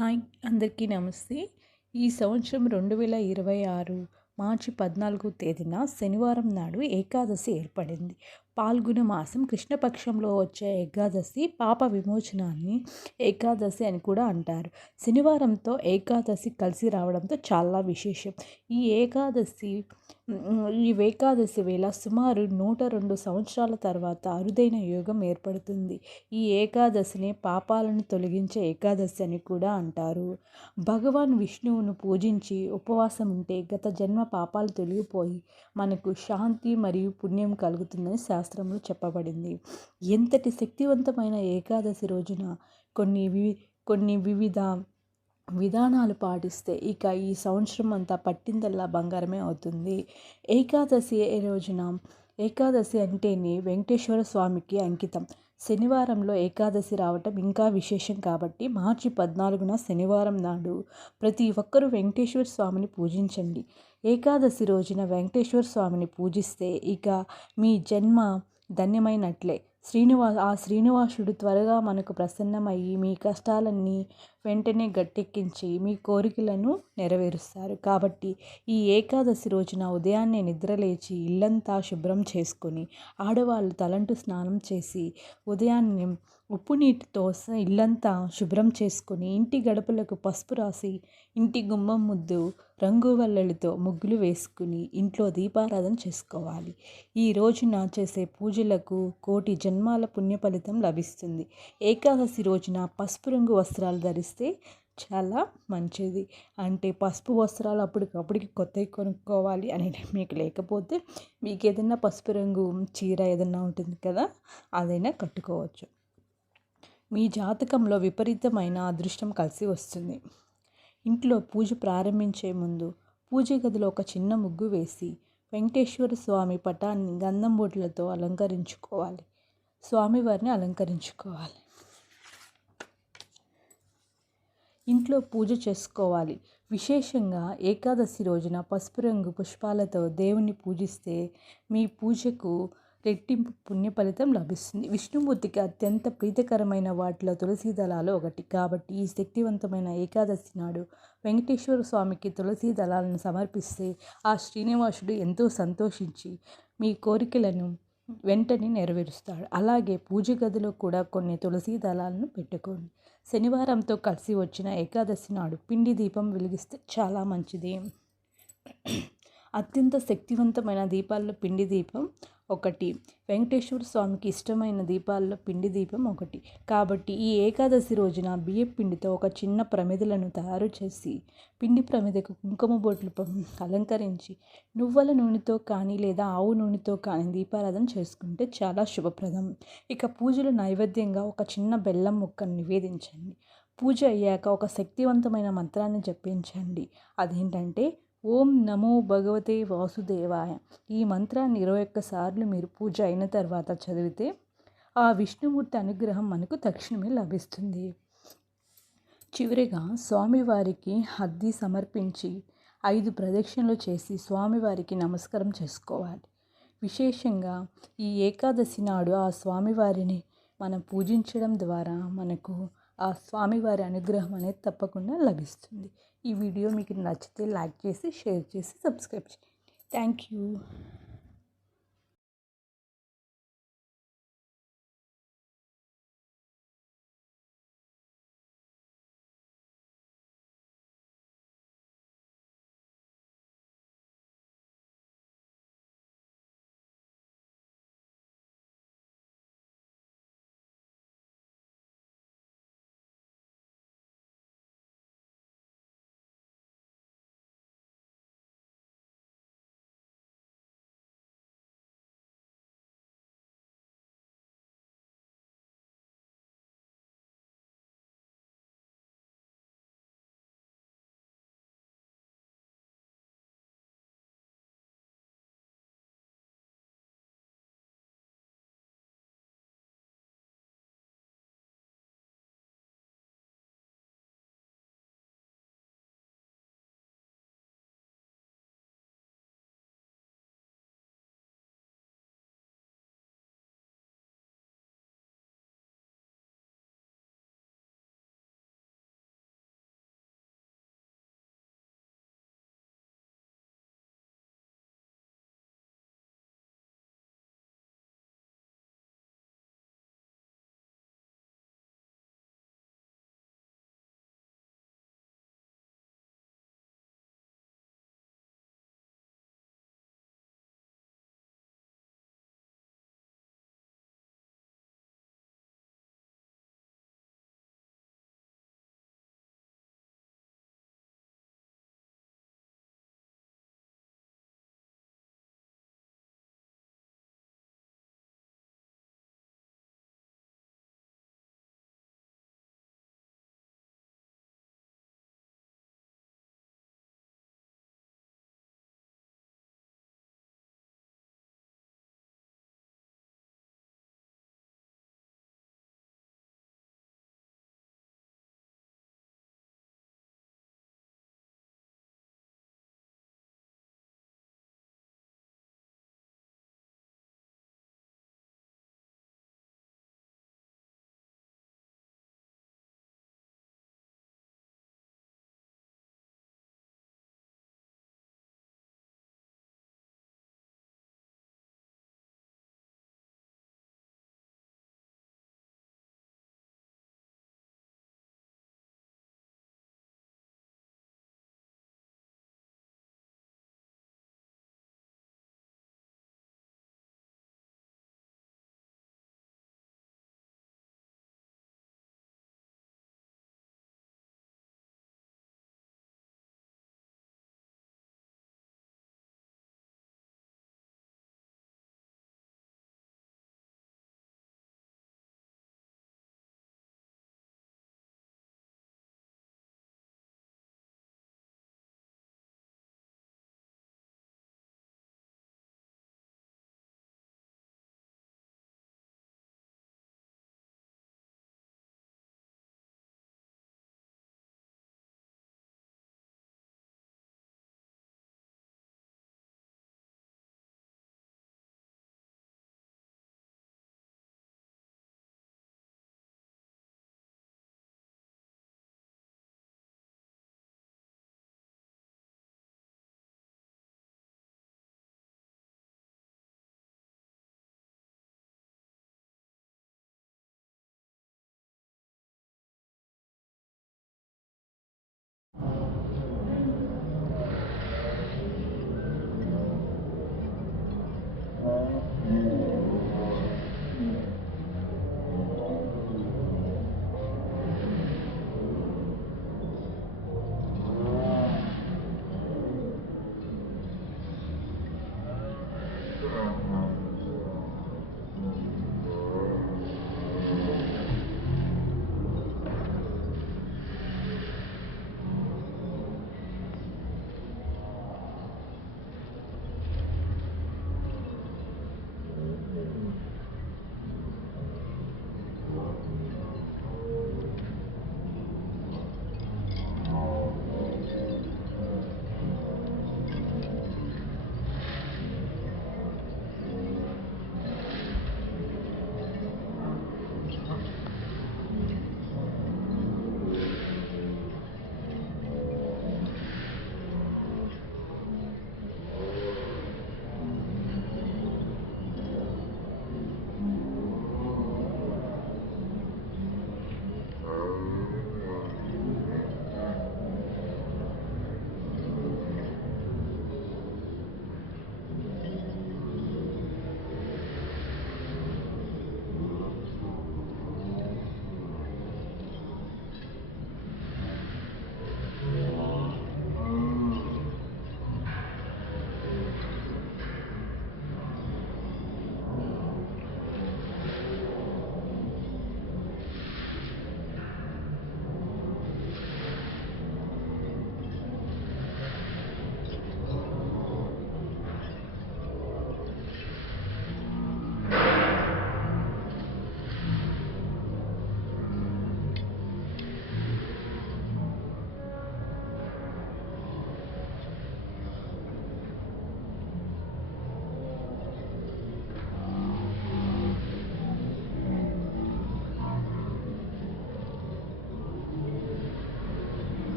Hi అందరికీ నమస్తే. ఈ సంవత్సరం 2026 మార్చి 14వ తేదీన శనివారం నాడు ఏకాదశి ఏర్పడింది. పాల్గొన మాసం కృష్ణపక్షంలో వచ్చే ఏకాదశి పాప విమోచనాన్ని ఏకాదశి అని కూడా అంటారు. శనివారంతో ఏకాదశి కలిసి రావడంతో చాలా విశేషం. ఈ ఏకాదశి వేళ సుమారు 102 సంవత్సరాల తర్వాత అరుదైన యోగం ఏర్పడుతుంది. ఈ ఏకాదశిని పాపాలను తొలగించే ఏకాదశి అని కూడా అంటారు. భగవాన్ విష్ణువును పూజించి ఉపవాసం ఉంటే గత జన్మ పాపాలు తొలగిపోయి మనకు శాంతి మరియు పుణ్యం కలుగుతుందని శాస్త్రంలో చెప్పబడింది. ఎంతటి శక్తివంతమైన ఏకాదశి రోజున కొన్ని వివిధ విధానాలు పాటిస్తే ఇక ఈ సంవత్సరం అంతా పట్టిందల్లా బంగారమే అవుతుంది. ఏకాదశి అంటేనే వెంకటేశ్వర స్వామికి అంకితం. శనివారంలో ఏకాదశి రావటం ఇంకా విశేషం కాబట్టి మార్చి 14న శనివారం నాడు ప్రతి ఒక్కరూ వెంకటేశ్వర స్వామిని పూజించండి. ఏకాదశి రోజున వెంకటేశ్వర స్వామిని పూజిస్తే ఇక మీ జన్మ ధన్యమైనట్లే. శ్రీనివాసుడు త్వరగా మనకు ప్రసన్నమయ్యి మీ కష్టాలన్నీ వెంటనే గట్టెక్కించి మీ కోరికలను నెరవేరుస్తారు. కాబట్టి ఈ ఏకాదశి రోజున ఉదయాన్నే నిద్రలేచి ఇల్లంతా శుభ్రం చేసుకొని ఆడవాళ్ళు తలంటు స్నానం చేసి ఉదయాన్నే ఉప్పు నీటితో ఇల్లంతా శుభ్రం చేసుకొని ఇంటి గడపలకు పసుపు రాసి ఇంటి గుమ్మం ముందు రంగు వల్లెలతో ముగ్గులు వేసుకుని ఇంట్లో దీపారాధన చేసుకోవాలి. ఈ రోజున చేసే పూజలకు కోటి జన్మాల పుణ్య ఫలితం లభిస్తుంది. ఏకాదశి రోజున పసుపు రంగు వస్త్రాలు ధరిస్తే చాలా మంచిది. అంటే పసుపు వస్త్రాలు అప్పటికప్పటికి కొత్తవి కొనుక్కోవాలి అని మీకు లేకపోతే మీకు ఏదైనా పసుపు రంగు చీర ఏదైనా ఉంటుంది కదా, అదైనా కట్టుకోవచ్చు. మీ జాతకంలో విపరీతమైన అదృష్టం కలిసి వస్తుంది. ఇంట్లో పూజ ప్రారంభించే ముందు పూజ గదిలో ఒక చిన్న ముగ్గు వేసి వెంకటేశ్వర స్వామి పటాన్ని గంధం బొట్లతో అలంకరించుకోవాలి. స్వామివారిని అలంకరించుకోవాలి. ఇంట్లో పూజ చేసుకోవాలి. విశేషంగా ఏకాదశి రోజున పసుపు రంగు పుష్పాలతో దేవుణ్ణి పూజిస్తే మీ పూజకు రెట్టింపు పుణ్య ఫలితం లభిస్తుంది. విష్ణుమూర్తికి అత్యంత ప్రీతికరమైన వాటిలో తులసి దళాలు ఒకటి. కాబట్టి ఈ శక్తివంతమైన ఏకాదశి నాడు వెంకటేశ్వర స్వామికి తులసి దళాలను సమర్పిస్తే ఆ శ్రీనివాసుడు ఎంతో సంతోషించి మీ కోరికలను వెంటనే నెరవేరుస్తాడు. అలాగే పూజ గదిలో కూడా కొన్ని తులసి దళాలను పెట్టుకోండి. శనివారంతో కలిసి వచ్చిన ఏకాదశి నాడు పిండి దీపం వెలిగిస్తే చాలా మంచిది. అత్యంత శక్తివంతమైన దీపాల్లో పిండి దీపం ఒకటి. వెంకటేశ్వర స్వామికి ఇష్టమైన దీపాల్లో పిండి దీపం ఒకటి. కాబట్టి ఈ ఏకాదశి రోజున బియ్యం పిండితో ఒక చిన్న ప్రమిదలను తయారు చేసి పిండి ప్రమిదకు కుంకుమ బొట్లు అలంకరించి నువ్వుల నూనెతో కానీ లేదా ఆవు నూనెతో కానీ దీపారాధన చేసుకుంటే చాలా శుభప్రదం. ఇక పూజలు నైవేద్యంగా ఒక చిన్న బెల్లం ముక్కను నివేదించండి. పూజ అయ్యాక ఒక శక్తివంతమైన మంత్రాన్ని జపించండి. అదేంటంటే ఓం నమో భగవతే వాసుదేవాయ. ఈ మంత్రాన్ని 21 సార్లు మీరు పూజ అయిన తర్వాత చదివితే ఆ విష్ణుమూర్తి అనుగ్రహం మనకు తక్షణమే లభిస్తుంది. చివరిగా స్వామివారికి హద్ది సమర్పించి 5 ప్రదక్షిణలు చేసి స్వామివారికి నమస్కారం చేసుకోవాలి. విశేషంగా ఈ ఏకాదశి నాడు ఆ స్వామివారిని మనం పూజించడం ద్వారా మనకు ఆ స్వామివారి అనుగ్రహం అనేది తప్పకుండా లభిస్తుంది. ఈ వీడియో మీకు నచ్చితే లైక్ చేసి షేర్ చేసి సబ్స్క్రైబ్ చేయండి. Thank you.